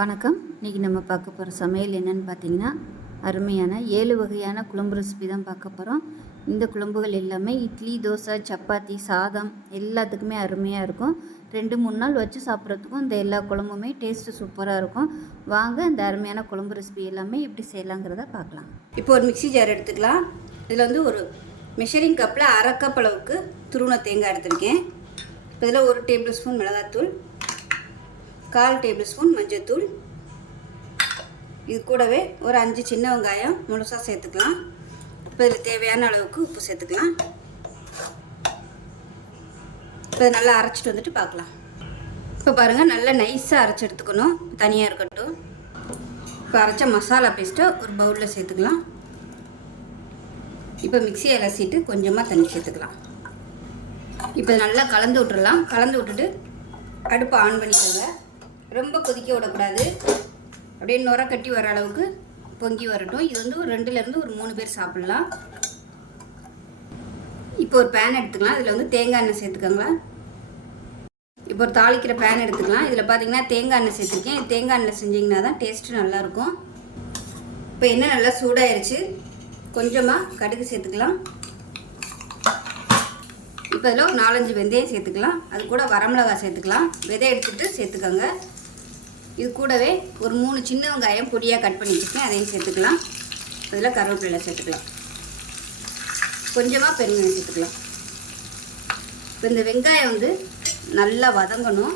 வணக்கம். இன்றைக்கி நம்ம பார்க்க போகிற சமையல் என்னன்னு பார்த்தீங்கன்னா அருமையான ஏழு வகையான குழம்பு ரெசிபி தான் பார்க்க போகிறோம் இந்த குழம்புகள் எல்லாமே இட்லி தோசை சப்பாத்தி சாதம் எல்லாத்துக்குமே அருமையாக இருக்கும். ரெண்டு மூணு நாள் வச்சு சாப்பிட்றதுக்கும் இந்த எல்லா குழம்புமே டேஸ்ட்டு சூப்பராக இருக்கும். வாங்க இந்த அருமையான குழம்பு ரெசிபி எல்லாமே எப்படி செய்யலாங்கிறத பார்க்கலாம். இப்போ ஒரு மிக்ஸி ஜார் எடுத்துக்கலாம். இதில் வந்து ஒரு மெஷரிங் கப்பில் அரை கப் அளவுக்கு துருவன தேங்காய் எடுத்திருக்கேன். இப்போ இதில் ஒரு டேபிள் ஸ்பூன் மிளகாத்தூள் கால் டேபிள் ஸ்பூன் மஞ்சத்தூள் இது கூடவே ஒரு அஞ்சு சின்ன வெங்காயம் முழுசாக சேர்த்துக்கலாம். இப்போ இதில் தேவையான அளவுக்கு உப்பு சேர்த்துக்கலாம். இப்போ இதை நல்லா அரைச்சிட்டு வந்துட்டு பார்க்கலாம். இப்போ பாருங்கள் நல்லா நைஸாக அரைச்சி எடுத்துக்கணும். தனியாக இருக்கட்டும். இப்போ அரைச்ச மசாலா பேஸ்ட்டை ஒரு பவுலில் சேர்த்துக்கலாம். இப்போ மிக்சியை அலசிட்டு கொஞ்சமாக தண்ணி சேர்த்துக்கலாம். இப்போ நல்லா கலந்து விட்டுடலாம் கலந்து விட்டுட்டு அடுப்பை ஆன் பண்ணிக்கோங்க. ரொம்ப கொதிக்க விடக்கூடாது. அப்படியே நுர கட்டி வர அளவுக்கு பொங்கி வரட்டும். இது வந்து ஒரு ரெண்டுலேருந்து ஒரு மூணு பேர் சாப்பிட்லாம். இப்போ ஒரு பேன் எடுத்துக்கலாம். இதில் வந்து தேங்காய் எண்ணெய் சேர்த்துக்கோங்க இப்போ ஒரு தாளிக்கிற பேன் எடுத்துக்கலாம். இதில் பார்த்தீங்கன்னா தேங்காய் எண்ணெய் சேர்த்துருக்கேன். தேங்காய் எண்ணெய் செஞ்சிங்கன்னா தான் டேஸ்ட்டு நல்லாயிருக்கும். இப்போ எண்ணெய் நல்லா சூடாயிருச்சு. கொஞ்சமாக கடுகு சேர்த்துக்கலாம். இப்போ இதில் ஒரு நாலஞ்சு வெந்தயம் சேர்த்துக்கலாம். அது கூட வரமிளகா சேர்த்துக்கலாம். விதை எடுத்துட்டு சேர்த்துக்கோங்க. இது கூடவே ஒரு மூணு சின்ன வெங்காயம் பொடியாக கட் பண்ணி வச்சுருக்கேன் அதையும் சேர்த்துக்கலாம். அதில் கருவேப்பிலை சேர்த்துக்கலாம். கொஞ்சமாக பெருங்காயம் சேர்த்துக்கலாம். இப்போ இந்த வெங்காயம் வந்து நல்லா வதங்கணும்.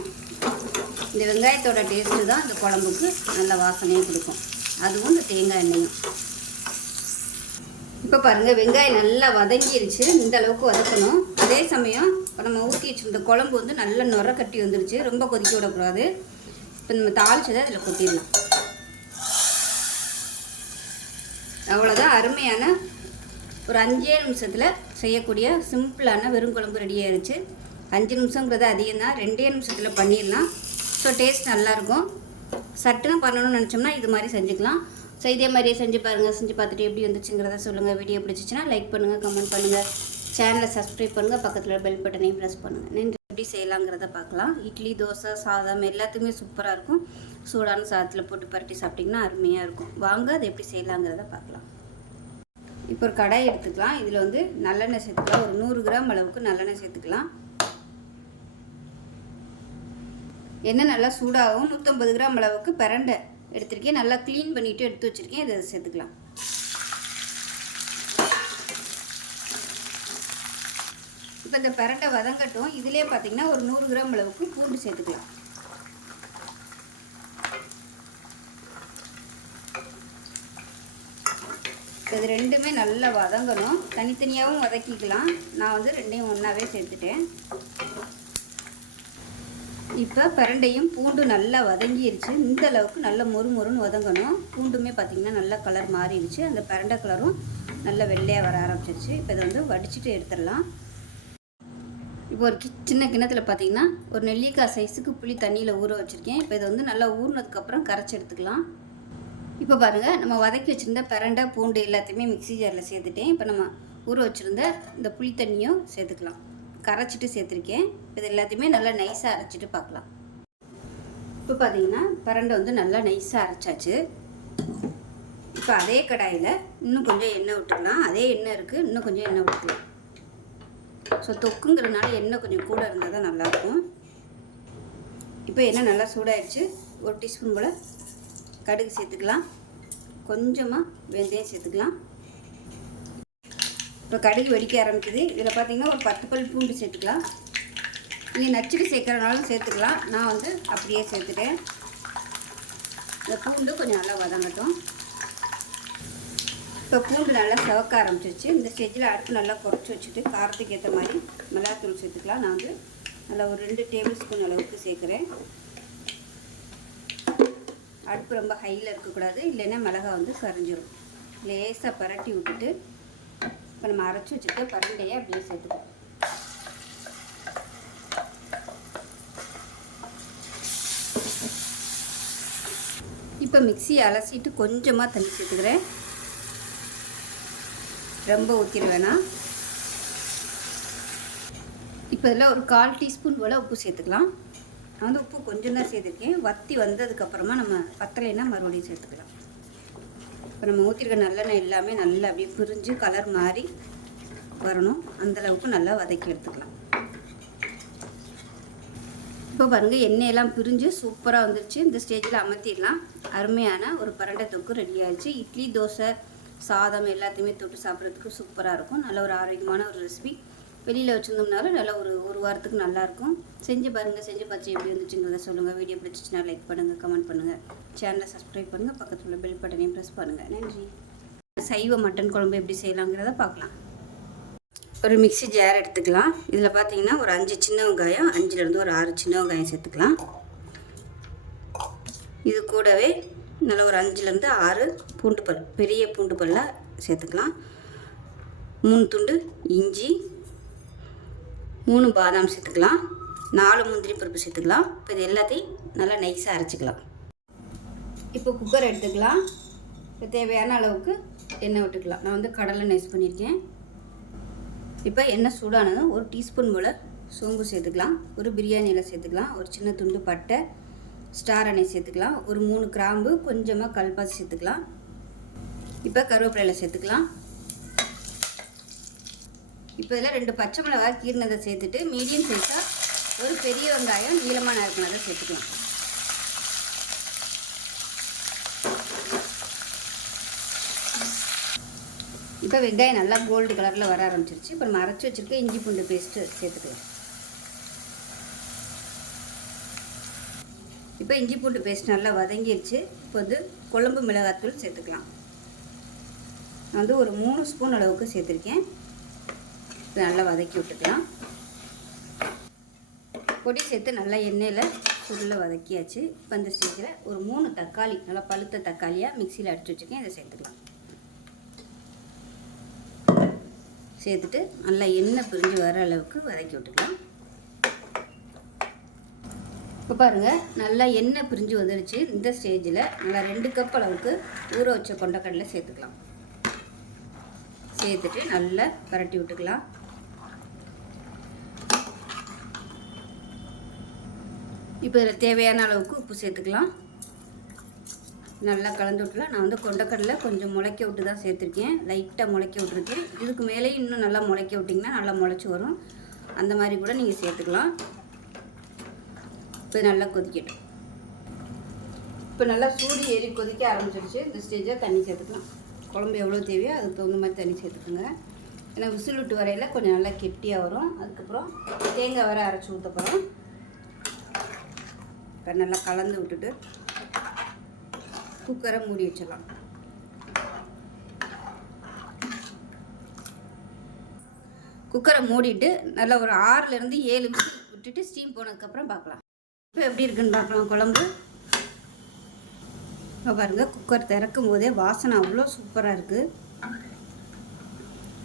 இந்த வெங்காயத்தோட டேஸ்ட்டு தான் இந்த குழம்புக்கு நல்ல வாசனையும் கொடுக்கும். அதுவும் இந்த தேங்காய் எண்ணெயும். இப்போ பாருங்கள் வெங்காயம் நல்லா வதங்கிருச்சு. இந்த அளவுக்கு வதக்கணும். அதே சமயம் இப்போ நம்ம ஊற்றி வச்சிருந்த குழம்பு வந்து நல்லா நுர கட்டி வந்துருச்சு. ரொம்ப கொதிக்க விடக்கூடாது. இப்போ நம்ம தாளிச்சதை அதில் கொட்டிடலாம் அவ்வளோதான் அருமையான ஒரு அஞ்சே நிமிஷத்தில் செய்யக்கூடிய சிம்பிளான வெறும் குழம்பு ரெடி அஞ்சு நிமிஷங்கிறது அதிகம் தான் ரெண்டே நிமிஷத்தில் பண்ணிடலாம். ஸோ டேஸ்ட் நல்லாயிருக்கும். சட்டுன்னு பண்ணணும்னு நினச்சோம்னா இது மாதிரி செஞ்சுக்கலாம். ஸோ இதே மாதிரியே செஞ்சு பாருங்கள் செஞ்சு பார்த்துட்டு எப்படி வந்துச்சுங்கிறத சொல்லுங்கள் வீடியோ பிடிச்சிச்சின்னா லைக் பண்ணுங்கள் கமெண்ட் பண்ணுங்கள் சேனலை சப்ஸ்கிரைப் பண்ணுங்கள் பக்கத்தில் பெல் பட்டனையும் ப்ரெஸ் பண்ணுங்கள் நன்றி. எப்படி செய்யலாங்கிறத பார்க்கலாம். இட்லி தோசை சாதம் எல்லாத்துக்குமே சூப்பராக இருக்கும். சூடான சாதத்தில் போட்டு பரட்டி சாப்பிட்டிங்கன்னா அருமையாக இருக்கும். வாங்க அதை எப்படி செய்யலாங்கிறத பார்க்கலாம். இப்போ ஒரு கடாய் எடுத்துக்கலாம். இதில் வந்து நல்லெண்ணெய் சேர்த்துக்கலாம். ஒரு நூறு கிராம் அளவுக்கு நல்லெண்ணெய் சேர்த்துக்கலாம். எண்ணெய் நல்லா சூடாகவும் நூற்றம்பது கிராம் அளவுக்கு பிரண்டை எடுத்திருக்கேன். நல்லா க்ளீன் பண்ணிவிட்டு எடுத்து வச்சுருக்கேன். இதை சேர்த்துக்கலாம். இப்போ இந்த பிரண்டை வதங்கட்டும். இதிலே பார்த்தீங்கன்னா ஒரு நூறு கிராம் அளவுக்கு பூண்டு சேர்த்துக்கலாம். இது ரெண்டுமே நல்லா வதங்கணும். தனித்தனியாகவும் வதக்கிக்கலாம். நான் வந்து ரெண்டையும் ஒன்றாவே சேர்த்துட்டேன். இப்போ பிரண்டையும் பூண்டு நல்லா வதங்கிருச்சு. இந்த அளவுக்கு நல்லா மொறு மொறுன்னு வதங்கணும். பூண்டுமே பார்த்திங்கன்னா நல்லா கலர் மாறிடுச்சு. அந்த பிரண்டை கலரும் நல்லா வெள்ளையாக வர ஆரம்பிச்சிருச்சு. இப்போ இதை வந்து வடிச்சிட்டு எடுத்துடலாம். இப்போ ஒரு கி- சின்ன கிண்ணத்தில் பார்த்தீங்கன்னா ஒரு நெல்லிக்காய் சைஸுக்கு புளி தண்ணியில் ஊற வச்சுருக்கேன். இப்போ இதை வந்து நல்லா ஊறினதுக்கப்புறம் கரைச்சி எடுத்துக்கலாம். இப்போ பாருங்கள் நம்ம வதக்கி வச்சுருந்த பிரண்டை பூண்டு எல்லாத்தையுமே மிக்ஸி ஜாரில் சேர்த்துட்டேன். இப்போ நம்ம ஊற வச்சுருந்த இந்த புளி தண்ணியும் சேர்த்துக்கலாம். கரைச்சிட்டு சேர்த்துருக்கேன். இது எல்லாத்தையுமே நல்லா நைஸாக அரைச்சிட்டு பார்க்கலாம். இப்போ பார்த்தீங்கன்னா பிரண்டை வந்து நல்லா நைஸாக அரைச்சாச்சு. இப்போ அதே கடாயில் இன்னும் கொஞ்சம் எண்ணெய் விட்டுக்கலாம் அதே எண்ணெய் இருக்குது இன்னும் கொஞ்சம் எண்ணெய் விட்டுக்கலாம் ஸோ தொக்குங்கிறதுனால எண்ணெய் கொஞ்சம் கூட இருந்தால் தான் நல்லாயிருக்கும். இப்போ எண்ணெய் நல்லா சூடாயிடுச்சு. ஒரு டீஸ்பூன் போல் கடுகு சேர்த்துக்கலாம். கொஞ்சமாக வெந்தயம் சேர்த்துக்கலாம். இப்போ கடுகு வெடிக்க ஆரம்பிக்குது. இதில் பார்த்தீங்கன்னா ஒரு பத்து பல் பூண்டு சேர்த்துக்கலாம். நீங்கள் நச்சுட்டு சேர்க்குறனாலும் சேர்த்துக்கலாம். நான் வந்து அப்படியே சேர்த்துட்டேன். இந்த பூண்டு கொஞ்சம் நல்லா வதங்கட்டும். இப்போ பூண்டு நல்லா சிவக்க ஆரம்பிச்சிருச்சு. இந்த ஸ்டேஜில் அடுப்பு நல்லா குறைச்சி வச்சுட்டு காரத்துக்கு ஏற்ற மாதிரி மிளகாத்தூள் சேர்த்துக்கலாம். நான் வந்து நல்லா ஒரு ரெண்டு டேபிள் ஸ்பூன் அளவுக்கு சேர்க்குறேன். அடுப்பு ரொம்ப ஹையில் இருக்கக்கூடாது. இல்லைன்னா மிளகா வந்து கரைஞ்சிரும் லேசாக பரட்டி விட்டுட்டு இப்போ நம்ம அரைச்சி வச்சுட்டு பரண்டையை அப்படியே சேர்த்துக்கலாம். இப்போ மிக்ஸி அலசிட்டு கொஞ்சமாக தண்ணி சேர்த்துக்கிறேன். ரொம்ப ஊற்றிட வேணாம் இப்போ இதில் ஒரு கால் டீஸ்பூன் போல் உப்பு சேர்த்துக்கலாம். நான் வந்து உப்பு கொஞ்சம் தான் சேர்த்துருக்கேன். வத்தி வந்ததுக்கப்புறமா நம்ம பத்தலைன்னா மறுபடியும் சேர்த்துக்கலாம். இப்போ நம்ம ஊற்றிருக்க நல்லெண்ணெய் எல்லாமே நல்லா அப்படியே பிரிஞ்சு கலர் மாறி வரணும். அந்தளவுக்கு நல்லா வதக்கி எடுத்துக்கலாம். இப்போ பாருங்கள் எண்ணெயெல்லாம் பிரிஞ்சு சூப்பராக வந்துருச்சு. இந்த ஸ்டேஜில் அமர்த்திடலாம். அருமையான ஒரு பரண்டை தொக்கு ரெடி ஆயிடுச்சு. இட்லி தோசை சாதம் எல்லாத்தையுமே தொட்டு சாப்பிட்றதுக்கு சூப்பராக இருக்கும். நல்ல ஒரு ஆரோக்கியமான ஒரு ரெசிபி வெளியில் வச்சுருந்தோம்னாலும் நல்லா ஒரு ஒரு வாரத்துக்கு நல்லாயிருக்கும். செஞ்சு பாருங்கள் செஞ்சு பார்த்து எப்படி வந்துச்சுங்கிறத சொல்லுங்கள் வீடியோ பிடிச்சிச்சுன்னா லைக் பண்ணுங்கள் கமெண்ட் பண்ணுங்கள் சேனலை சப்ஸ்கிரைப் பண்ணுங்கள் பக்கத்தில் உள்ள பெல் பட்டனையும் ப்ரெஸ் பண்ணுங்கள் நன்றி. சைவ மட்டன் குழம்பு எப்படி செய்யலாங்கிறத பார்க்கலாம். ஒரு மிக்ஸி ஜார் எடுத்துக்கலாம். இதில் பார்த்தீங்கன்னா ஒரு அஞ்சு சின்ன வெங்காயம் அஞ்சுலேருந்து ஒரு ஆறு சின்ன வெங்காயம் சேர்த்துக்கலாம். இது கூடவே நல்லா ஒரு அஞ்சுலேருந்து ஆறு பூண்டு பல் பெரிய பூண்டு பல்லாக சேர்த்துக்கலாம். மூணு துண்டு இஞ்சி மூணு பாதாம் சேர்த்துக்கலாம். நாலு முந்திரி பருப்பு சேர்த்துக்கலாம். இப்போ இது எல்லாத்தையும் நல்லா நைஸாக அரைச்சிக்கலாம். இப்போ குக்கர் எடுத்துக்கலாம். இப்போ தேவையான அளவுக்கு எண்ணெய் விட்டுக்கலாம். நான் வந்து கடலை நைஸ் பண்ணியிருக்கேன். இப்போ எண்ணெய் சூடானதும் ஒரு டீஸ்பூன் போல் சோம்பு சேர்த்துக்கலாம். ஒரு பிரியாணியில் சேர்த்துக்கலாம். ஒரு சின்ன துண்டு பட்டை ஸ்டார் அணை சேர்த்துக்கலாம். ஒரு மூணு கிராம்பு கொஞ்சமாக கல்பாசி சேர்த்துக்கலாம். இப்போ கருவேப்பிலையில் சேர்த்துக்கலாம். இப்போ இதில் ரெண்டு பச்சை மிளகாய் கீர்னதை சேர்த்துட்டு மீடியம் சைஸாக ஒரு பெரிய வெங்காயம் நீளமாக நறுக்கினதை சேர்த்துக்கலாம். இப்போ வெங்காயம் நல்லா கோல்டு கலரில் வர ஆரம்பிச்சிருச்சு. இப்போ நம்ம அரைச்சி வச்சுருக்க இஞ்சி பூண்டு பேஸ்ட்டு சேர்த்துக்கலாம். இப்போ இஞ்சி பூண்டு பேஸ்ட் நல்லா வதங்கிடுச்சு இப்போ வந்து குழம்பு மிளகாத்தூள் சேர்த்துக்கலாம். நான் வந்து ஒரு மூணு ஸ்பூன் அளவுக்கு சேர்த்துருக்கேன். இப்போ நல்லா வதக்கி விட்டுக்கலாம். பொடி சேர்த்து நல்லா எண்ணெயில் சுருள வதக்கியாச்சு. இப்போ இந்த ஸ்டேஜில் ஒரு மூணு தக்காளி நல்லா பழுத்த தக்காளியாக மிக்சியில் அடித்து வச்சுருக்கேன். இதை சேர்த்துக்கலாம். சேர்த்துட்டு நல்லா எண்ணெய் பிரிஞ்சு வர அளவுக்கு வதக்கி விட்டுக்கலாம். இப்போ பாருங்கள் நல்லா எண்ணெய் பிரிஞ்சு வந்துடுச்சு இந்த ஸ்டேஜில் நல்லா ரெண்டு கப் அளவுக்கு ஊற வச்ச கொண்டக்கடலை சேர்த்துக்கலாம். சேர்த்துட்டு நல்லா பரட்டி விட்டுக்கலாம். இப்போ இதில் தேவையான அளவுக்கு உப்பு சேர்த்துக்கலாம். நல்லா கலந்து விட்டுலாம். நான் வந்து கொண்டக்கடலை கொஞ்சம் முளைக்க விட்டு தான் சேர்த்துருக்கேன். லைட்டாக முளைக்க விட்டுருக்கேன் இதுக்கு மேலே இன்னும் நல்லா முளைக்க விட்டிங்கன்னா நல்லா முளைச்சி வரும். அந்த மாதிரி கூட நீங்கள் சேர்த்துக்கலாம். இப்போ நல்லா கொதிக்கட்டும். இப்போ நல்லா சூடு ஏறி கொதிக்க ஆரம்பிச்சிருச்சு. இந்த ஸ்டேஜாக தண்ணி சேர்த்துக்கலாம். குழம்பு எவ்வளோ தேவையோ அதுக்கு தகுந்த மாதிரி தண்ணி சேர்த்துக்கோங்க. ஏன்னா விசில் விட்டு வரையில் கொஞ்சம் நல்லா கெட்டியாக வரும். அதுக்கப்புறம் தேங்காய் வர அரைச்சி ஊற்ற போகிறோம் இப்போ நல்லா கலந்து விட்டுட்டு குக்கரை மூடி வச்சிடலாம். குக்கரை மூடிட்டு நல்லா ஒரு ஆறுலேருந்து ஏழு விசில் விட்டுட்டு ஸ்டீம் போனதுக்கப்புறம் பார்க்கலாம். இப்போ எப்படி இருக்குன்னு பார்க்கலாம். குழம்பு. இப்போ பாருங்கள் குக்கர் திறக்கும் போதே வாசனை அவ்வளோ சூப்பராக இருக்குது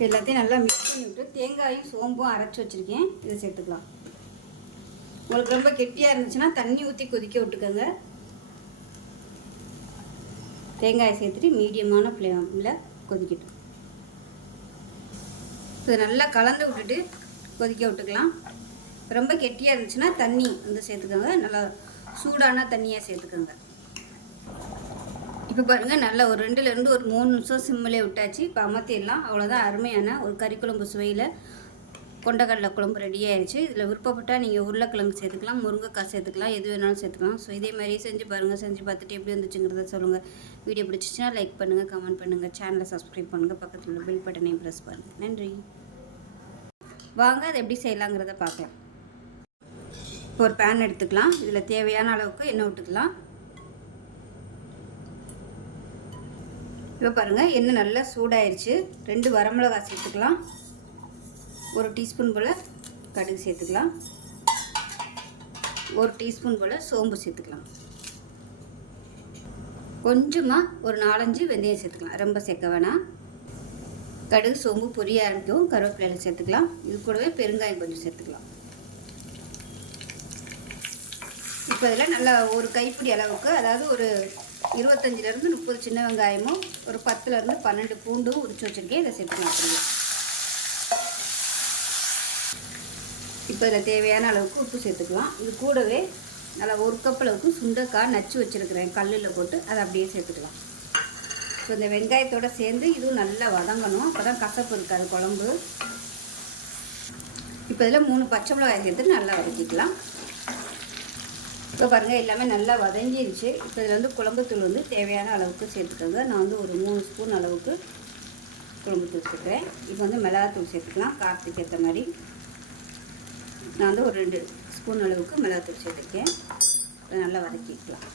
எல்லாத்தையும் நல்லா மிக்ஸ் பண்ணி விட்டு தேங்காயும் சோம்பும் அரைச்சி வச்சுருக்கேன். இதை சேர்த்துக்கலாம். உங்களுக்கு ரொம்ப கெட்டியாக இருந்துச்சுன்னா தண்ணி ஊற்றி கொதிக்க விட்டுக்கோங்க. தேங்காயை சேர்த்துட்டு மீடியமான ஃப்ளேமில் கொதிக்கட்டும். இது நல்லா கலந்து விட்டுட்டு கொதிக்க விட்டுக்கலாம். ரொம்ப கெட்டியாக இருந்துச்சுன்னா தண்ணி வந்து சேர்த்துக்கோங்க. நல்லா சூடான தண்ணியாக சேர்த்துக்கோங்க. இப்போ பாருங்கள் நல்லா ஒரு ரெண்டுலேருந்து ஒரு மூணு நிமிஷம் சிம்மிலே விட்டாச்சு. இப்போ அமர்த்திடலாம். அவ்வளோதான் அருமையான ஒரு கறிக்குழம்பு சுவையில். கொண்டக்கடலை குழம்பு ரெடி ஆயிடுச்சு இதில் விருப்பப்பட்டால் நீங்கள் உருளைக்கிழங்கு சேர்த்துக்கலாம் முருங்கைக்காய் சேர்த்துக்கலாம் எது வேணாலும் சேர்த்துக்கலாம். ஸோ இதே மாதிரியே செஞ்சு பாருங்கள் செஞ்சு பார்த்துட்டு எப்படி வந்துச்சுங்கிறத சொல்லுங்கள் வீடியோ பிடிச்சிச்சின்னா லைக் பண்ணுங்கள் கமெண்ட் பண்ணுங்கள் சேனலை சப்ஸ்கிரைப் பண்ணுங்கள் பக்கத்தில் உள்ள பில் பட்டனையும் ப்ரெஸ் பண்ணுங்கள் நன்றி. வாங்க அதை எப்படி செய்யலாங்கிறத பார்க்கலாம் இப்போ ஒரு பேன் எடுத்துக்கலாம். இதில் தேவையான அளவுக்கு எண்ணெய் விட்டுக்கலாம் இப்போ பாருங்கள் எண்ணெய் நல்லா சூடாயிருச்சு. ரெண்டு வரமிளகாய் சேர்த்துக்கலாம். ஒரு டீஸ்பூன் போல் கடுகு சேர்த்துக்கலாம். ஒரு டீஸ்பூன் போல் சோம்பு சேர்த்துக்கலாம். கொஞ்சமாக ஒரு நாலஞ்சு வெந்தயம் சேர்த்துக்கலாம். ரொம்ப சேர்க்க வேணாம். கடுகு சோம்பு பொரிய ஆரம்பிக்கவும் கருவேப்பிலையில் சேர்த்துக்கலாம். இது கூடவே பெருங்காயம் கொஞ்சம் சேர்த்துக்கலாம். இப்போ இதில் நல்லா ஒரு கைப்பிடி அளவுக்கு அதாவது ஒரு இருபத்தஞ்சிலேருந்து முப்பது சின்ன வெங்காயமும் ஒரு பத்துலேருந்து பன்னெண்டு பூண்டும் உரிச்சு வச்சுருக்கேன். இதை சேர்த்து அப்படியே இப்போ இதில் தேவையான அளவுக்கு உப்பு சேர்த்துக்கலாம். இது கூடவே நல்லா ஒரு கப் அளவுக்கு சுண்டைக்காய் நச்சு வச்சுருக்கிறேன். கல்லில் போட்டு அதை அப்படியே சேர்த்துக்கலாம். ஸோ இந்த வெங்காயத்தோடு சேர்ந்து இதுவும் நல்லா வதங்கணும். அப்போ தான் கசப்பு இருக்காது குழம்பு. இப்போ இதில் மூணு பச்சை மிளகாய் சேர்த்து நல்லா வதக்கிக்கலாம். இப்போ பாருங்கள் எல்லாமே நல்லா வதங்கிருச்சு. இப்போ இதில் வந்து குழம்புத்தூள் வந்து தேவையான அளவுக்கு சேர்த்துக்கோங்க. நான் வந்து ஒரு மூணு ஸ்பூன் அளவுக்கு குழம்புத்தூள் சேர்க்குறேன். இப்போ வந்து மிளகாத்தூள் சேர்த்துக்கலாம். காரத்துக்கு ஏற்ற மாதிரி. நான் வந்து ஒரு ரெண்டு ஸ்பூன் அளவுக்கு மிளகாத்தூள் சேர்த்துருக்கேன். நல்லா வதக்கிக்கலாம்.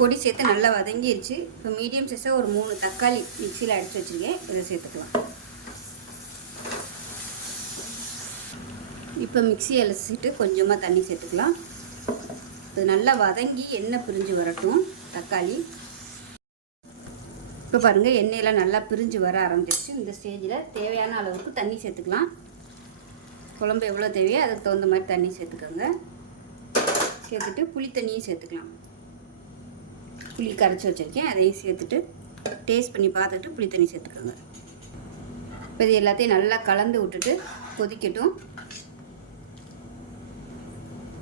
பொடி சேர்த்து நல்லா வதங்கிருச்சு. இப்போ மீடியம் சைஸாக ஒரு மூணு தக்காளி மிக்சியில் அடித்து வச்சுருக்கேன். இதை சேர்த்துக்கலாம். இப்போ மிக்ஸி அலசிட்டு கொஞ்சமாக தண்ணி சேர்த்துக்கலாம். இது நல்லா வதங்கி எண்ணெய் பிரிஞ்சு வரட்டும் தக்காளி. இப்போ பாருங்கள் எண்ணெயெல்லாம் நல்லா பிரிஞ்சு வர ஆரம்பிச்சிருச்சு. இந்த ஸ்டேஜில் தேவையான அளவுக்கு தண்ணி சேர்த்துக்கலாம். குழம்பு எவ்வளோ தேவையோ அதுக்கு தகுந்த மாதிரி தண்ணி சேர்த்துக்கோங்க. சேர்த்துட்டு புளி தண்ணியும் சேர்த்துக்கலாம். புளி கரைச்சி வச்சுருக்கேன். அதையும் சேர்த்துட்டு டேஸ்ட் பண்ணி பார்த்துட்டு புளி தண்ணி சேர்த்துக்கோங்க. இப்போ இது எல்லாத்தையும் நல்லா கலந்து விட்டுட்டு கொதிக்கட்டும்.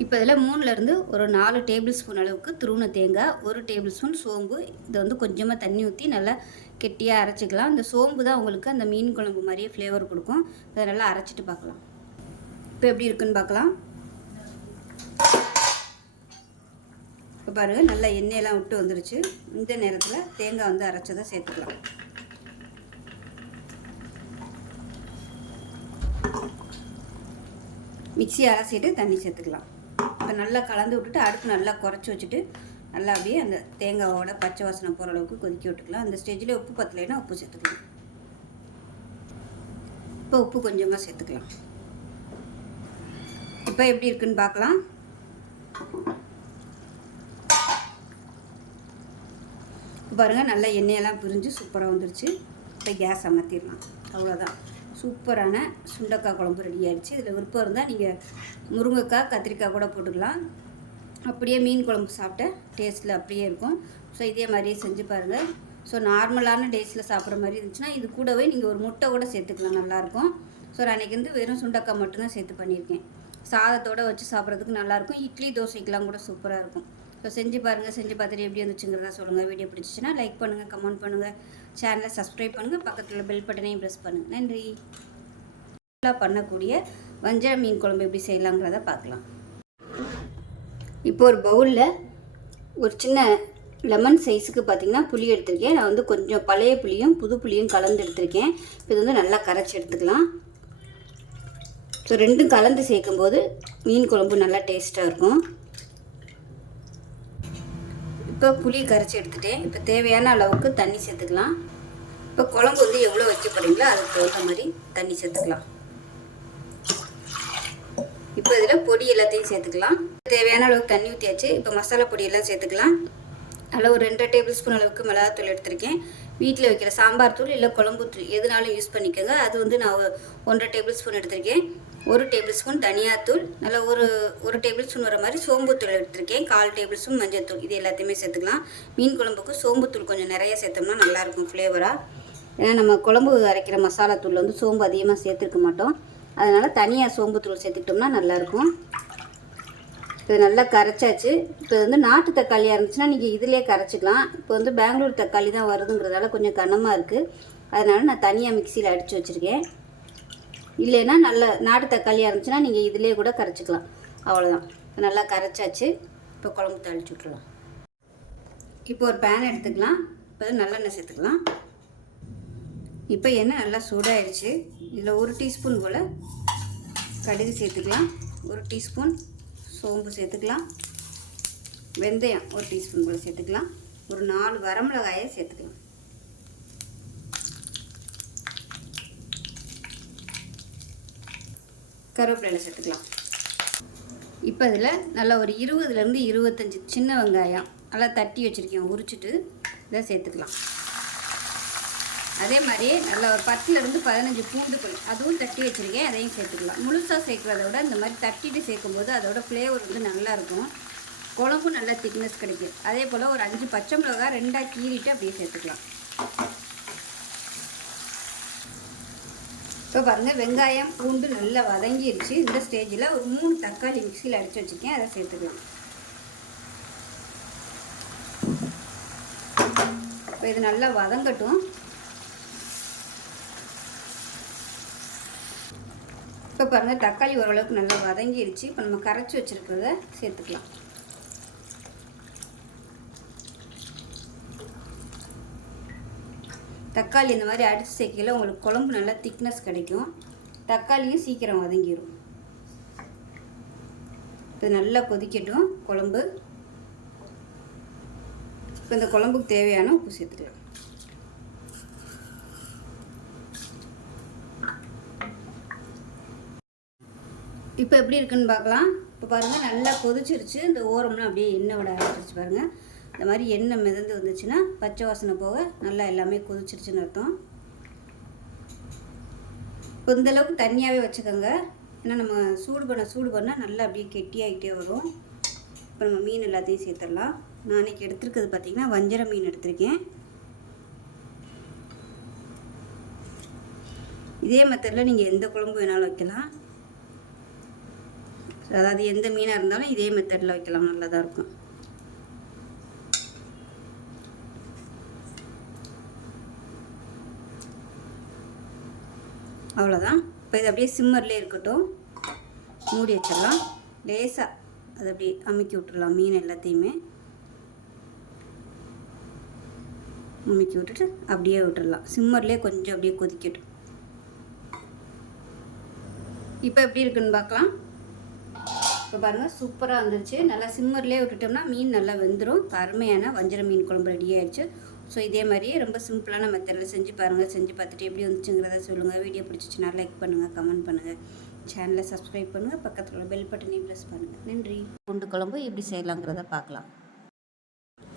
இப்போ இதில் மூணுலேருந்து ஒரு நாலு டேபிள் ஸ்பூன் அளவுக்கு துருண தேங்காய் ஒரு டேபிள் ஸ்பூன் சோம்பு. இதை வந்து கொஞ்சமாக தண்ணி ஊற்றி நல்லா கெட்டியாக அரைச்சிக்கலாம். இந்த சோம்பு தான் உங்களுக்கு அந்த மீன் குழம்பு மாதிரியே ஃப்ளேவர் கொடுக்கும். அதை நல்லா அரைச்சிட்டு பார்க்கலாம். இப்போ எப்படி இருக்குன்னு பார்க்கலாம். இப்போ பாருங்கள் நல்லா எண்ணெயெல்லாம் விட்டு வந்துருச்சு. இந்த நேரத்தில் தேங்காய் வந்து அரைச்சதை சேர்த்துக்கலாம். மிக்சி அலசிட்டு தண்ணி சேர்த்துக்கலாம். இப்போ நல்லா கலந்து விட்டுட்டு அடுப்பு நல்லா குறைச்சி வச்சுட்டு நல்லா அப்படியே அந்த தேங்காவோட பச்சை வாசனை போகிற அளவுக்கு கொதிக்க விட்டுக்கலாம். அந்த ஸ்டேஜில் உப்பு பத்தலைன்னா உப்பு சேர்த்துக்கலாம். இப்போ உப்பு கொஞ்சமாக சேர்த்துக்கலாம். இப்போ எப்படி இருக்குன்னு பார்க்கலாம். பாருங்கள் நல்லா எண்ணெயெல்லாம் பிரிஞ்சு சூப்பராக வந்துருச்சு. இப்போ கேஸ் அமர்த்திடலாம். அவ்வளோதான் சூப்பரான சுண்டக்காய் குழம்பு ரெடி ஆயிடுச்சு. இதில் விருப்பம் இருந்தால் நீங்கள் முருங்கைக்காய் கத்திரிக்காய் கூட போட்டுக்கலாம். அப்படியே மீன் குழம்பு சாப்பிட்ட டேஸ்ட்டில் அப்படியே இருக்கும். ஸோ இதே மாதிரியே செஞ்சு பாருங்கள் ஸோ நார்மலான டேஸில் சாப்பிட்ற மாதிரி இருந்துச்சுன்னா இது கூடவே நீங்கள் ஒரு முட்டை கூட சேர்த்துக்கலாம். நல்லாயிருக்கும். ஸோ நான் அன்றைக்கி வந்து வெறும் சுண்டக்காய் மட்டும்தான் சேர்த்து பண்ணியிருக்கேன். சாதத்தோடு வச்சு சாப்பிட்றதுக்கு நல்லாயிருக்கும். இட்லி தோசைக்கெலாம் கூட சூப்பராக இருக்கும். ஸோ செஞ்சு பாருங்கள் செஞ்சு பார்த்துட்டு எப்படி வந்துச்சுங்கிறதா சொல்லுங்கள் வீடியோ பிடிச்சிச்சின்னா லைக் பண்ணுங்கள் கமெண்ட் பண்ணுங்கள் சேனலை சப்ஸ்கிரைப் பண்ணுங்கள் பக்கத்தில் பெல் பட்டனையும் ப்ரெஸ் பண்ணுங்கள் நன்றி. ஃபுல்லாக பண்ணக்கூடிய வஞ்சர மீன் குழம்பு எப்படி செய்யலாங்கிறத பார்க்கலாம். இப்போ ஒரு பவுலில் ஒரு சின்ன லெமன் சைஸுக்கு பார்த்தீங்கன்னா புளி எடுத்திருக்கேன். நான் வந்து கொஞ்சம் பழைய புளியும் புது புளியும் கலந்து எடுத்திருக்கேன். இப்போ இது வந்து நல்லா கரைச்சி எடுத்துக்கலாம். ஸோ ரெண்டும் கலந்து சேர்க்கும்போது மீன் குழம்பு நல்லா டேஸ்ட்டாக இருக்கும். இப்போ புளி கரைச்சி எடுத்துகிட்டேன் இப்போ தேவையான அளவுக்கு தண்ணி சேர்த்துக்கலாம். இப்போ குழம்பு வந்து எவ்வளோ வைக்க போகிறீங்களோ அதுக்கு தகுந்த மாதிரி தண்ணி சேர்த்துக்கலாம். இப்போ இதில் பொடி எல்லாத்தையும் சேர்த்துக்கலாம். தேவையான அளவுக்கு தண்ணி ஊற்றியாச்சு. இப்போ மசாலா பொடி எல்லாம் சேர்த்துக்கலாம். அதில் ஒரு ரெண்டரை டேபிள் ஸ்பூன் அளவுக்கு மிளகாத்தூள் எடுத்திருக்கேன். வீட்டில் வைக்கிற சாம்பார் தூள் இல்லை குழம்பு தூள் எதுனாலும் யூஸ் பண்ணிக்கோங்க. அது வந்து நான் ஒ- ஒன்றரை டேபிள் ஸ்பூன் எடுத்திருக்கேன். ஒரு டேபிள் ஸ்பூன் தனியாத்தூள் நல்லா ஒரு ஒரு டேபிள் ஸ்பூன் வர மாதிரி சோம்புத்தூள் எடுத்திருக்கேன். கால் டேபிள் ஸ்பூன் மஞ்சத்தூள் இது எல்லாத்தையுமே சேர்த்துக்கலாம். மீன் குழம்புக்கு சோம்புத்தூள் கொஞ்சம் நிறைய சேர்த்தோம்னா நல்லாயிருக்கும் ஃப்ளேவராக ஏன்னா நம்ம குழம்பு அரைக்கிற மசாலா தூள் வந்து சோம்பு அதிகமாக சேர்த்துருக்க மாட்டோம். அதனால் தனியாக சோம்புத்தூள் சேர்த்துக்கிட்டோம்னா நல்லாயிருக்கும். இது நல்லா கரைச்சாச்சு. இப்போ வந்து நாட்டு தக்காளியாக இருந்துச்சுன்னா நீங்கள் இதிலே கரைச்சிக்கலாம். இப்போ வந்து பெங்களூர் தக்காளி தான் வருதுங்கிறதால கொஞ்சம் கனமாக இருக்குது அதனால் நான் தனியாக மிக்சியில் அடித்து வச்சுருக்கேன். இல்லைன்னா நல்ல நாட்டு தக்காளியாக இருந்துச்சுன்னா நீங்கள் இதிலே கூட கரைச்சிக்கலாம். அவ்வளோதான் நல்லா கரைச்சாச்சு. இப்போ குழம்பு தாளிச்சு விட்ருலாம் இப்போ ஒரு பேன் எடுத்துக்கலாம். இப்போ நல்லெண்ணெய் சேர்த்துக்கலாம். இப்போ எண்ணெய் நல்லா சூடாயிடுச்சு. இதில் ஒரு டீஸ்பூன் போல் கடுகு சேர்த்துக்கலாம். ஒரு டீஸ்பூன் சோம்பு சேர்த்துக்கலாம். வெந்தயம் ஒரு டீஸ்பூன் போல் சேர்த்துக்கலாம். ஒரு நாலு வரமிளகாயை சேர்த்துக்கலாம். கருவேப்பிலையில் சேர்த்துக்கலாம். இப்போ இதில் நல்லா ஒரு இருபதுலேருந்து இருபத்தஞ்சி சின்ன வெங்காயம் நல்லா தட்டி வச்சுருக்கேன். உரிச்சிட்டு இதை சேர்த்துக்கலாம். அதே மாதிரி நல்லா ஒரு பத்துலேருந்து பதினஞ்சு பூண்டு பல் அதுவும் தட்டி வச்சுருக்கேன். அதையும் சேர்த்துக்கலாம். முழுசாக சேர்க்குறத விட இந்த மாதிரி தட்டிட்டு சேர்க்கும்போது அதோட ஃப்ளேவர் வந்து நல்லாயிருக்கும் குழம்பும் நல்லா திக்னஸ் கிடைக்கும். அதே போல் ஒரு அஞ்சு பச்சை மிளகாய் ரெண்டாக கீறிட்டு அப்படியே சேர்த்துக்கலாம். இப்போ பாருங்கள் வெங்காயம் பூண்டு நல்லா வதங்கிருச்சு. இந்த ஸ்டேஜில் ஒரு மூணு தக்காளி மிக்சியில் அடித்து வச்சுருக்கேன். அதை சேர்த்துக்கலாம். இப்போ இது நல்லா வதங்கட்டும். இப்போ பாருங்கள் தக்காளி ஓரளவுக்கு நல்லா வதங்கிருச்சு. இப்போ நம்ம கரைச்சி வச்சுருக்கிறத சேர்த்துக்கலாம். தக்காளி இந்த மாதிரி அடித்து சேர்க்கையில் உங்களுக்கு குழம்பு நல்லா திக்னஸ் கிடைக்கும். தக்காளியும் சீக்கிரம் வதங்கிடும் இப்போ நல்லா கொதிக்கட்டும் குழம்பு. இப்போ இந்த குழம்புக்கு தேவையான உப்பு சேர்த்துக்கலாம். இப்போ எப்படி இருக்குன்னு பார்க்கலாம். இப்போ பாருங்கள் நல்லா கொதிச்சிருச்சு. இந்த ஓரம்லாம் அப்படியே எண்ணெய் விட ஆரம்பிச்சிருச்சு பாருங்கள் இந்த மாதிரி எண்ணெய் மிதந்து வந்துச்சுன்னா பச்சை வாசனை போக நல்லா எல்லாமே கொதிச்சிருச்சுன்னு அர்த்தம். இப்போ இந்த அளவுக்கு தண்ணியாகவே வச்சுக்கோங்க. ஏன்னா நம்ம சூடு பண்ண சூடு பண்ணால் நல்லா அப்படியே கெட்டியாகிட்டே வரும். இப்போ நம்ம மீன் எல்லாத்தையும் சேர்த்துடலாம். நான் அன்றைக்கி எடுத்துருக்கிறது பார்த்திங்கன்னா வஞ்சர மீன் எடுத்திருக்கேன். இதே மெத்தடில் நீங்கள் எந்த குழம்பு வேணாலும் வைக்கலாம். அதாவது எந்த மீனாக இருந்தாலும் இதே மெத்தடில் வைக்கலாம். நல்லா தான் இருக்கும். அவ்வளோதான். இப்போ இது அப்படியே சிம்மர்லேயே இருக்கட்டும். மூடி வச்சிடலாம். லேசாக அதை அப்படியே அமுக்கி விட்டுடலாம் மீன் எல்லாத்தையுமே. அமுக்கி விட்டுட்டு அப்படியே விட்டுடலாம். சிம்மர்லேயே கொஞ்சம் அப்படியே கொதிக்கட்டும். இப்போ எப்படி இருக்குன்னு பார்க்கலாம். இப்போ பாருங்கள் சூப்பராக வந்துருச்சு. நல்லா சிம்மர்லேயே விட்டுட்டோம்னா மீன் நல்லா வெந்துடும் அருமையான வஞ்சர மீன் குழம்பு ரெடி ஆயிடுச்சு. ஸோ இதே மாதிரியே ரொம்ப சிம்பிளான மெத்தடில் செஞ்சு பாருங்கள் செஞ்சு பார்த்துட்டு எப்படி வந்துச்சுங்கிறத சொல்லுங்கள் வீடியோ பிடிச்சிச்சுன்னா லைக் பண்ணுங்கள் கமெண்ட் பண்ணுங்கள் சேனலை சப்ஸ்கிரைப் பண்ணுங்கள் பக்கத்தில் உள்ள பெல் பட்டனையும் ப்ரெஸ் பண்ணுங்கள் நன்றி. பூண்டு குழம்பு எப்படி செய்யலாங்கிறத பார்க்கலாம்.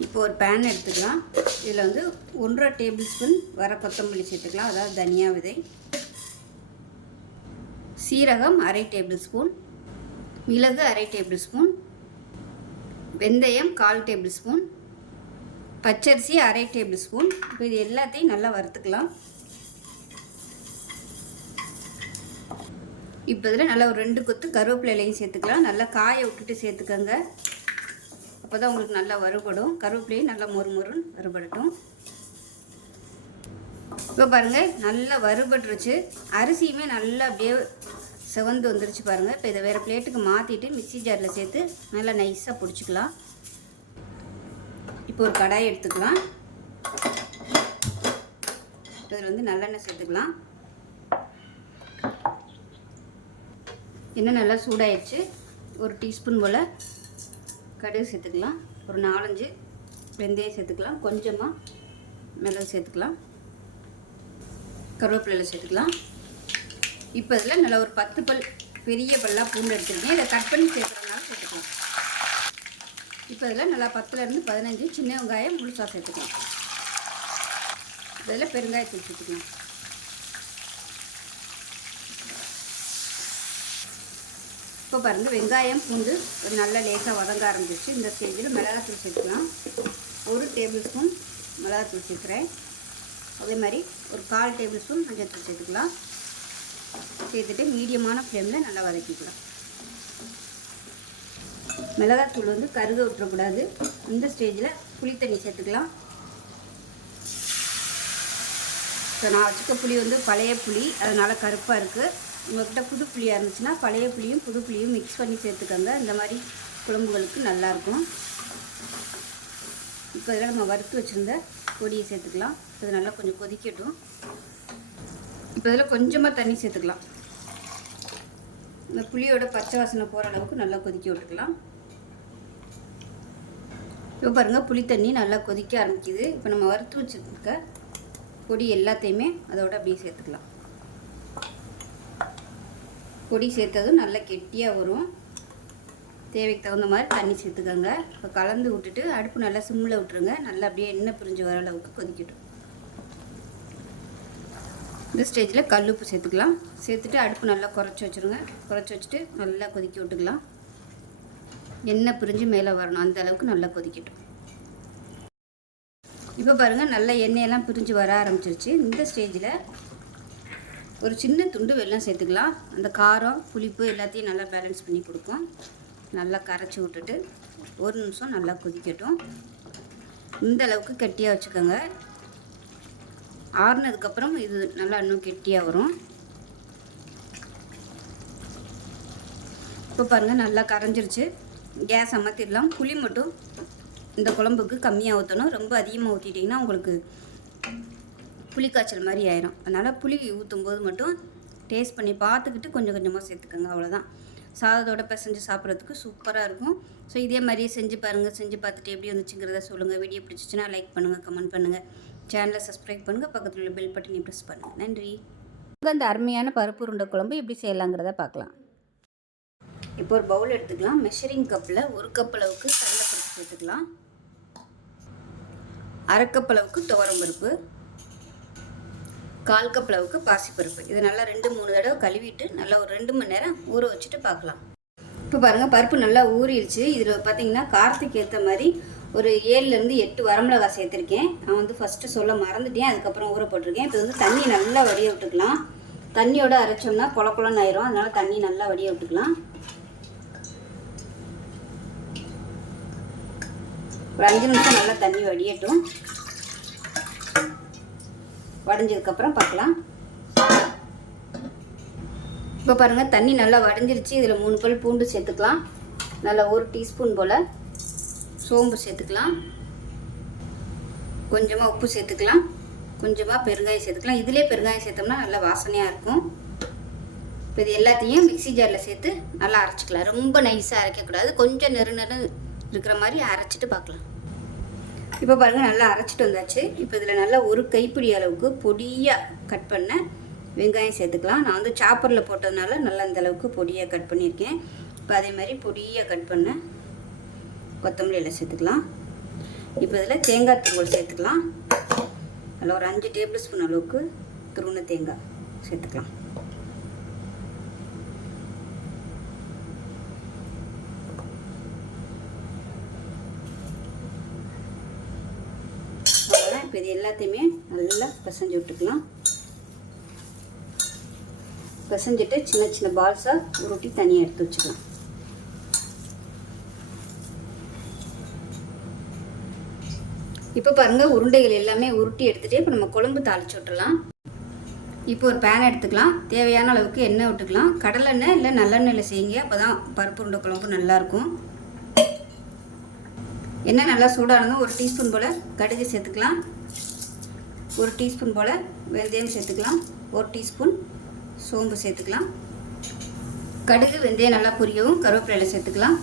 இப்போ ஒரு பேன் எடுத்துக்கலாம். இதில் வந்து ஒன்றரை டேபிள் ஸ்பூன் வர கொத்தமல்லி சேர்த்துக்கலாம். அதாவது தனியா விதை. சீரகம் அரை டேபிள் ஸ்பூன் மிளகு அரை டேபிள் ஸ்பூன் வெந்தயம் கால் டேபிள் ஸ்பூன் பச்சரிசி அரை டேபிள் ஸ்பூன். இப்போ இது எல்லாத்தையும் நல்லா வறுத்துக்கலாம். இப்போ இதில் நல்லா ஒரு ரெண்டு கொத்து கருவேப்பிலையிலையும் சேர்த்துக்கலாம். நல்லா காய விட்டுட்டு சேர்த்துக்கோங்க. அப்போ தான் உங்களுக்கு நல்லா வறுபடும். கருவேப்பிலையும் நல்லா மொறு மொறுன்னு வறுபடட்டும். இப்போ பாருங்கள் நல்லா வறுபட்டுருச்சு. அரிசியுமே நல்லா அப்படியே செவந்து வந்துருச்சு பாருங்கள் இப்போ இதை வேறு பிளேட்டுக்கு மாற்றிட்டு மிக்ஸி ஜாரில் சேர்த்து நல்லா நைஸாக பிடிச்சிக்கலாம். இப்போ ஒரு கடாய் எடுத்துக்கலாம். இதில் வந்து நல்லெண்ணெய் சேர்த்துக்கலாம். எண்ணெய் நல்லா சூடாயிடுச்சு. ஒரு டீஸ்பூன் போல் கடுகு சேர்த்துக்கலாம். ஒரு நாலஞ்சு வெந்தயம் சேர்த்துக்கலாம். கொஞ்சமாக மிளகு சேர்த்துக்கலாம். கருவேப்பிலையில் சேர்த்துக்கலாம். இப்போ இதில் நல்லா ஒரு பத்து பல் பெரிய பல்லாக பூண்டு எடுத்துருக்கேன். இதை கட் பண்ணி சேர்க்குறதுனால சேர்த்துக்கலாம். இப்போ இதில் நல்லா பத்துலேருந்து பதினஞ்சு சின்ன வெங்காயம் முழுசாக சேர்த்துக்கலாம். இதில் பெருங்காயத்தூள் சேர்த்துக்கலாம். இப்போ பாருங்கள் வெங்காயம் பூண்டு ஒரு நல்ல லேசாக வதங்க ஆரம்பிச்சிச்சு இந்த ஸ்டேஜில் மிளகாத்தூள் சேர்த்துக்கலாம். ஒரு டேபிள் ஸ்பூன் மிளகாத்தூள் சேர்க்குறேன். அதே மாதிரி ஒரு கால் டேபிள் ஸ்பூன் மஞ்சள் தூள் சேர்த்துக்கலாம். சேர்த்துட்டு மீடியமான ஃப்ளேமில் நல்லா வதக்கிக்கலாம். மிளகாத்தூள் வந்து கருக விட்டுறக்கூடாது. இந்த ஸ்டேஜில் புளி தண்ணி சேர்த்துக்கலாம். இப்போ நான் வச்சுக்க புளி வந்து பழைய புளி அதனால் கருப்பாக இருக்குது உங்கள்கிட்ட புது புளியாக இருந்துச்சுன்னா பழைய புளியும் புது புளியும் மிக்ஸ் பண்ணி சேர்த்துக்கோங்க. இந்த மாதிரி குழம்புகளுக்கு நல்லாயிருக்கும் இப்போ இதில் நம்ம வறுத்து வச்சுருந்த பொடியை சேர்த்துக்கலாம். இது நல்லா கொஞ்சம் கொதிக்கட்டும். இப்போ இதில் கொஞ்சமாக தண்ணி சேர்த்துக்கலாம். இந்த புளியோட பச்சை வாசனை போகிற அளவுக்கு நல்லா கொதிக்க விட்டுக்கலாம். இப்போ பாருங்கள் புளி தண்ணி நல்லா கொதிக்க ஆரம்பிக்குது. இப்போ நம்ம வறுத்து வச்சுருக்க பொடி எல்லாத்தையுமே அதோட அப்படியே சேர்த்துக்கலாம். பொடி சேர்த்ததும் நல்லா கெட்டியாக வரும். தேவைக்கு தகுந்த மாதிரி தண்ணி சேர்த்துக்கோங்க. இப்போ கலந்து விட்டுட்டு அடுப்பு நல்லா சிம்மில் விட்டுருங்க. நல்லா அப்படியே எண்ணெய் பிரிஞ்சு வர அளவுக்கு கொதிக்கட்டும். இந்த ஸ்டேஜில் கல் உப்பு சேர்த்துக்கலாம். சேர்த்துட்டு அடுப்பு நல்லா குறைச்சி வச்சுருங்க. குறைச்சி வச்சுட்டு நல்லா கொதிக்க விட்டுக்கலாம். எண்ணெய் பிரிஞ்சு மேலே வரணும் அந்த அளவுக்கு நல்லா கொதிக்கட்டும். இப்போ பாருங்கள் நல்லா எண்ணெயெல்லாம் பிரிஞ்சு வர ஆரம்பிச்சிருச்சு. இந்த ஸ்டேஜில் ஒரு சின்ன துண்டு வெள்ளம் சேர்த்துக்கலாம். அந்த காரம் புளிப்பு எல்லாத்தையும் நல்லா பேலன்ஸ் பண்ணி கொடுப்போம். நல்லா கரைச்சி விட்டுட்டு ஒரு நிமிஷம் நல்லா கொதிக்கட்டும். இந்த அளவுக்கு கெட்டியாக வச்சுக்கோங்க. ஆறுனதுக்கப்புறம் இது நல்லா இன்னும் கெட்டியாக வரும். இப்போ பாருங்கள் நல்லா கரைஞ்சிருச்சு. கேஸ் அமர்த்திடலாம். புளி மட்டும் இந்த குழம்புக்கு கம்மியாக ஊற்றணும் ரொம்ப அதிகமாக ஊற்றிட்டிங்கன்னா உங்களுக்கு புளி காய்ச்சல் மாதிரி ஆயிரும். அதனால் புளி ஊற்றும் போது மட்டும் டேஸ்ட் பண்ணி பார்த்துக்கிட்டு கொஞ்சம் கொஞ்சமாக சேர்த்துக்கோங்க. அவ்வளோதான் சாதத்தோட பிசைஞ்சு சாப்பிட்றதுக்கு சூப்பராக இருக்கும். ஸோ இதே மாதிரி செஞ்சு பாருங்கள் செஞ்சு பார்த்துட்டு எப்படி வந்துச்சுங்கிறத சொல்லுங்கள் வீடியோ பிடிச்சிச்சின்னா லைக் பண்ணுங்கள் கமெண்ட் பண்ணுங்கள் சேனலை சப்ஸ்கிரைப் பண்ணுங்கள் பக்கத்தில் உள்ள பெல் பட்டனை ப்ரெஸ் பண்ணுங்கள் நன்றி. அந்த அருமையான பருப்பு உருண்டை குழம்பு எப்படி செய்யலாங்கிறத பார்க்கலாம். இப்போ ஒரு பவுல் எடுத்துக்கலாம். மெஷரிங் கப்பில் ஒரு கப் அளவுக்கு கடலைப்பருப்பு சேர்த்துக்கலாம். அரை கப் அளவுக்கு துவரம்பருப்பு கால் கப் அளவுக்கு பாசிப்பருப்பு. இதை நல்லா ரெண்டு மூணு தடவை கழுவிட்டு நல்லா ஒரு ரெண்டு மணி நேரம் ஊற வச்சுட்டு பார்க்கலாம். இப்போ பாருங்கள் பருப்பு நல்லா ஊறிடுச்சு. இதில் பார்த்தீங்கன்னா காரத்துக்கு ஏற்ற மாதிரி ஒரு ஏழுலேருந்து எட்டு வரமிளகாய் சேர்த்துருக்கேன். நான் வந்து ஃபஸ்ட்டு சொல்ல மறந்துட்டேன். அதுக்கப்புறம் ஊற போட்டிருக்கேன். இப்போ வந்து தண்ணி நல்லா வடிய விட்டுக்கலாம். தண்ணியோடு அரைச்சோம்னா கொல ஆயிரும். அதனால் தண்ணி நல்லா வடிய விட்டுக்கலாம். ஒரு அஞ்சு நிமிஷம் நல்லா தண்ணி வடியட்டும். வடைஞ்சதுக்கப்புறம் பார்க்கலாம். இப்போ பாருங்கள் தண்ணி நல்லா வடைஞ்சிருச்சு. இதில் மூணு பல் பூண்டு சேர்த்துக்கலாம். நல்லா ஒரு டீஸ்பூன் போல் சோம்பு சேர்த்துக்கலாம். கொஞ்சமாக உப்பு சேர்த்துக்கலாம். கொஞ்சமாக பெருங்காயம் சேர்த்துக்கலாம். இதிலே பெருங்காயம் சேர்த்தோம்னா நல்லா வாசனையாக இருக்கும். இப்போ இது எல்லாத்தையும் மிக்ஸி ஜாரில் சேர்த்து நல்லா அரைச்சிக்கலாம். ரொம்ப நைஸாக அரைக்கக்கூடாது. கொஞ்சம் நெரு நெரு இருக்கிற மாதிரி அரைச்சிட்டு பார்க்கலாம். இப்போ பாருங்கள் நல்லா அரைச்சிட்டு வந்தாச்சு. இப்போ இதில் நல்லா ஒரு கைப்பிடி அளவுக்கு பொடியாக கட் பண்ண வெங்காயம் சேர்த்துக்கலாம். நான் வந்து சாப்பரில் போட்டதுனால நல்லா அந்த அளவுக்கு பொடியாக கட் பண்ணியிருக்கேன். இப்போ அதே மாதிரி பொடியாக கட் பண்ண கொத்தமல்லி எல்லாம் சேர்த்துக்கலாம். இப்போ இதில் தேங்காய் துருவல் சேர்த்துக்கலாம். அதில் ஒரு அஞ்சு டேபிள் ஸ்பூன் அளவுக்கு துருண தேங்காய் சேர்த்துக்கலாம் அவ்வளோதான் இப்போ இது எல்லாத்தையுமே நல்லா பிசைஞ்சு விட்டுக்கலாம். பிசைஞ்சிட்டு சின்ன சின்ன பால்ஸாக உருட்டி தனியாக எடுத்து வச்சுக்கலாம். இப்போ பாருங்கள் உருண்டைகள் எல்லாமே உருட்டி எடுத்துகிட்டு இப்போ நம்ம குழம்பு தாளிச்சு விட்டுலாம் இப்போ ஒரு பேன் எடுத்துக்கலாம். தேவையான அளவுக்கு எண்ணெய் விட்டுக்கலாம். கடலெண்ணெய் இல்லை நல்லெண்ணெயில் செய்யுங்க. அப்போ தான் பருப்பு உருண்டை குழம்பு நல்லாயிருக்கும். எண்ணெய் நல்லா சூடானதும் ஒரு டீஸ்பூன் போல் கடுகு சேர்த்துக்கலாம். ஒரு டீஸ்பூன் போல் வெந்தயம் சேர்த்துக்கலாம். ஒரு டீஸ்பூன் சோம்பு சேர்த்துக்கலாம். கடுகு வெந்தயம் நல்லா பொரியவும் கருவேப்பிலை சேர்த்துக்கலாம்.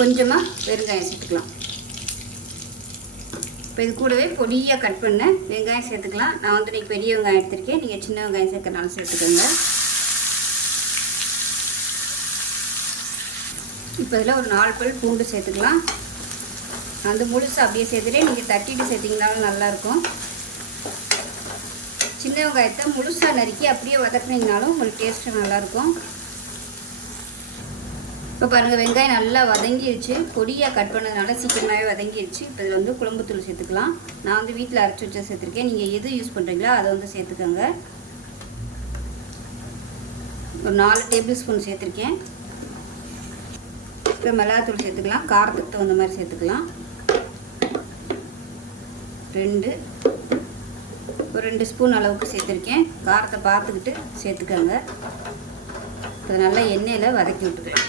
கொஞ்சமாக வெறுங்காயம் சேர்த்துக்கலாம். இப்போ இது கூடவே பொடியாக கட் பண்ண வெங்காயம் சேர்த்துக்கலாம். நான் வந்து இன்றைக்கி பெரிய வெங்காயம் எடுத்திருக்கேன். நீங்கள் சின்ன வெங்காயம் சேர்க்கறனாலும் சேர்த்துக்கோங்க. இப்போ இதில் ஒரு நாலு பல் பூண்டு சேர்த்துக்கலாம். அந்த முழுசு அப்படியே சேர்த்துட்டு நீங்கள் தட்டிட்டு சேர்த்திங்கனாலும் நல்லாயிருக்கும். சின்ன வெங்காயத்தை முழுசாக நறுக்கி அப்படியே வதக்குனீங்கனாலும் உங்களுக்கு டேஸ்ட்டு நல்லாயிருக்கும். இப்போ பாருங்கள் வெங்காயம் நல்லா வதங்கிடுச்சு பொடியாக கட் பண்ணதுனால சீக்கிரமாகவே வதங்கிடுச்சு இப்போ இதில் வந்து குழம்புத்தூள் சேர்த்துக்கலாம். நான் வந்து வீட்டில் அரைச்சி வச்சா சேர்த்துருக்கேன். நீங்கள் எது யூஸ் பண்ணுறீங்களோ அதை வந்து சேர்த்துக்கோங்க. ஒரு நாலு டேபிள் ஸ்பூன் சேர்த்துருக்கேன். இப்போ மிளகாத்தூள் சேர்த்துக்கலாம். காரத்துக்கு தகுந்த மாதிரி சேர்த்துக்கலாம். ரெண்டு ஒரு ரெண்டு ஸ்பூன் அளவுக்கு சேர்த்துருக்கேன். காரத்தை பார்த்துக்கிட்டு சேர்த்துக்கோங்க. இதை நல்லா எண்ணெயில் வதக்கி விட்டுக்கலாம்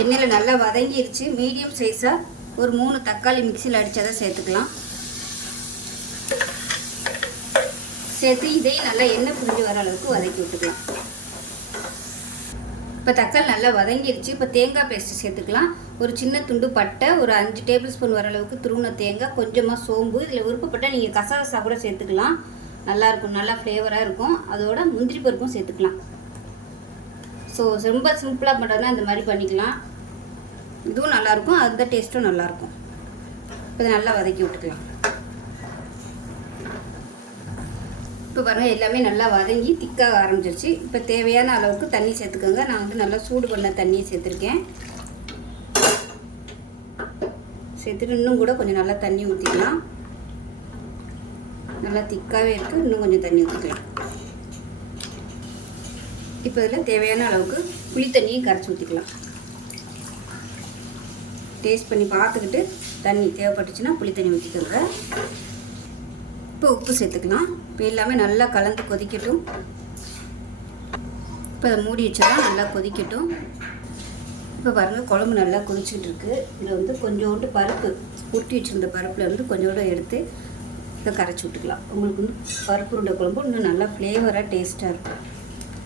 எண்ணெயில் நல்லா வதங்கிருச்சு. மீடியம் சைஸாக ஒரு மூணு தக்காளி மிக்சியில் அடித்ததை சேர்த்துக்கலாம். சேர்த்து இதையும் நல்லா எண்ணெய் புரிஞ்சு வர அளவுக்கு வதக்கி விட்டுக்கலாம். இப்போ தக்காளி நல்லா வதங்கிடுச்சு இப்போ தேங்காய் பேஸ்ட்டு சேர்த்துக்கலாம். ஒரு சின்ன துண்டு பட்டை ஒரு அஞ்சு டேபிள் ஸ்பூன் வர அளவுக்கு துருவின தேங்காய் கொஞ்சமாக சோம்பு இதில் விருப்பப்பட்டால் நீங்கள் கசகசா கூட சேர்த்துக்கலாம். நல்லாயிருக்கும் நல்லா ஃப்ளேவராக இருக்கும். அதோட முந்திரி பருப்பும் சேர்த்துக்கலாம். ஸோ ரொம்ப சிம்பிளாக பண்ணுறதுனா இந்த மாதிரி பண்ணிக்கலாம். இதுவும் நல்லாயிருக்கும் அந்த டேஸ்ட்டும் நல்லாயிருக்கும் இப்போ இதை நல்லா வதக்கி விட்டுக்கலாம். இப்போ பாருங்கள் எல்லாமே நல்லா வதங்கி திக்காக ஆரம்பிச்சிருச்சு. இப்போ தேவையான அளவுக்கு தண்ணி சேர்த்துக்கோங்க. நான் வந்து நல்லா சூடு பண்ண தண்ணியை சேர்த்துருக்கேன். சேர்த்துட்டு இன்னும் கூட கொஞ்சம் நல்லா தண்ணி ஊற்றிக்கலாம் நல்லா திக்காகவே இருக்குது இன்னும் கொஞ்சம் தண்ணி ஊற்றிக்கலாம் இப்போ இதில் தேவையான அளவுக்கு புளி தண்ணியும் கரைச்சி ஊற்றிக்கலாம் டேஸ்ட் பண்ணி பார்த்துக்கிட்டு தண்ணி தேவைப்பட்டுச்சுன்னா புளி தண்ணி ஊற்றிக்கோங்க இப்போ உப்பு சேர்த்துக்கலாம். இப்போ எல்லாமே நல்லா கலந்து கொதிக்கட்டும். இப்போ அதை மூடி வச்சாலும் நல்லா கொதிக்கட்டும். இப்போ பாருங்கள் குழம்பு நல்லா கொதிச்சுக்கிட்டு இருக்குது இதில் வந்து கொஞ்சோண்டு பருப்பு உருட்டி வச்சுருந்த பருப்பில் இருந்து கொஞ்சோண்டு எடுத்து இதை கரைச்சி விட்டுக்கலாம். உங்களுக்கு வந்து பருப்பு உருண்டை குழம்பு இன்னும் நல்லா ஃப்ளேவராக டேஸ்ட்டாக இருக்கும்.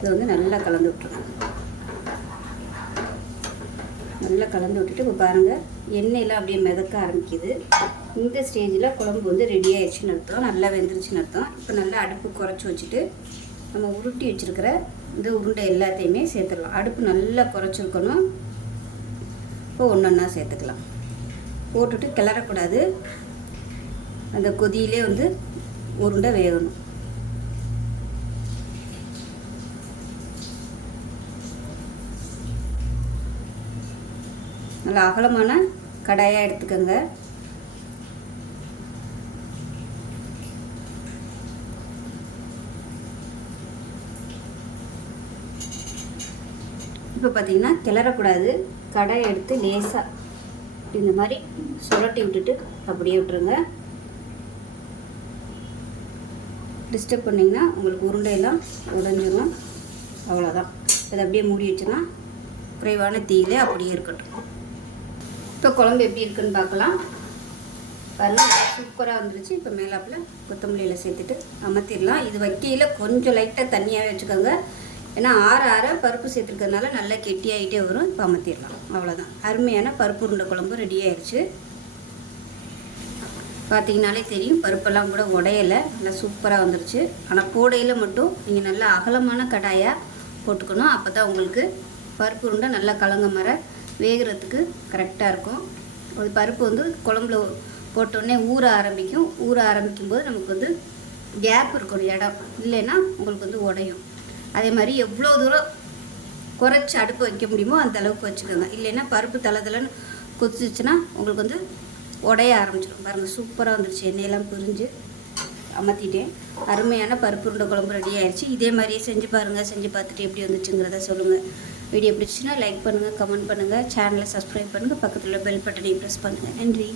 இதை வந்து நல்லா கலந்து விட்டுருங்க நல்லா கலந்து விட்டுட்டு இப்போ பாருங்கள் எண்ணெயெல்லாம் அப்படியே மிதக்க ஆரம்பிக்குது. இந்த ஸ்டேஜில் குழம்பு வந்து ரெடி ஆயிடுச்சுன்னு அர்த்தம். நல்லா வெந்துருச்சுன்னு அர்த்தம். இப்போ நல்லா அடுப்பு குறைச்சி வச்சுட்டு நம்ம உருட்டி வச்சுருக்கிற இந்த உருண்டை எல்லாத்தையுமே சேர்த்துடலாம். அடுப்பு நல்லா குறைச்சிருக்கணும். இப்போ ஒன்று ஒன்றா சேர்த்துக்கலாம். போட்டுட்டு கிளறக்கூடாது. அந்த கொதியிலே வந்து உருண்டை வேகணும். நல்லா அகலமான கடாயாக எடுத்துக்கோங்க. இப்போ பார்த்தீங்கன்னா கிளறக்கூடாது. கடாயை எடுத்து லேசாக இந்த மாதிரி சுரட்டி விட்டுட்டு அப்படியே விட்டுருங்க. டிஸ்டர்ப் பண்ணிங்கன்னா உங்களுக்கு உருண்டையெல்லாம் உடஞ்சிடும் அவ்வளோதான் இதை அப்படியே மூடி வச்சுன்னா குறைவான தீயிலே அப்படியே இருக்கட்டும். இப்போ குழம்பு எப்படி இருக்குன்னு பார்க்கலாம். பாருங்கள் சூப்பராக வந்துருச்சு. இப்போ மேலாப்பில் கொத்தமல்லியில் சேர்த்துட்டு அமர்த்திடலாம். இது வைக்கையில் கொஞ்சம் லைட்டாக தண்ணியாகவே வச்சுக்கோங்க. ஏன்னா ஆற ஆற பருப்பு சேர்த்துருக்கிறதுனால நல்லா கெட்டியாகிட்டே வரும். இப்போ அமர்த்திடலாம். அவ்வளோதான் அருமையான பருப்பு உருண்டை குழம்பு ரெடி ஆயிடுச்சு பார்த்தீங்கனாலே தெரியும் பருப்பெல்லாம் கூட உடையலை. நல்லா சூப்பராக வந்துருச்சு. ஆனால் கூடையில் மட்டும் நீங்கள் நல்லா அகலமான கடாயாக போட்டுக்கணும். அப்போ தான் உங்களுக்கு பருப்பு உருண்டை நல்லா கலங்க மர வேகிறதுக்கு கரெக்டாக இருக்கும். ஒரு பருப்பு வந்து குழம்புல போட்டோடனே ஊற ஆரம்பிக்கும். ஊற ஆரம்பிக்கும் போது நமக்கு வந்து கேப் இருக்கணும் இடம். இல்லைன்னா உங்களுக்கு வந்து உடையும். அதே மாதிரி எவ்வளோ தூரம் குறைச்சி அடுப்பு வைக்க முடியுமோ அந்த அளவுக்கு வச்சுக்கோங்க. இல்லைன்னா பருப்பு தலை தலைன்னு கொதிச்சிச்சுன்னா உங்களுக்கு வந்து உடைய ஆரம்பிச்சிடும். பாருங்கள் சூப்பராக வந்துருச்சு. எண்ணெயெல்லாம் பிரிஞ்சு அமர்த்திட்டேன். அருமையான பருப்பு உருண்டை குழம்பு ரெடி ஆயிடுச்சு இதே மாதிரியே செஞ்சு பாருங்கள் செஞ்சு பார்த்துட்டு எப்படி வந்துச்சுங்கிறத சொல்லுங்கள் வீடியோ பிடிச்சுன்னா லைக் பண்ணுங்கள் கமெண்ட் பண்ணுங்கள் சேனலை சப்ஸ்கிரைப் பண்ணுங்கள் பக்கத்தில் பெல் பட்டனையும் ப்ரெஸ் பண்ணுங்கள் நன்றி.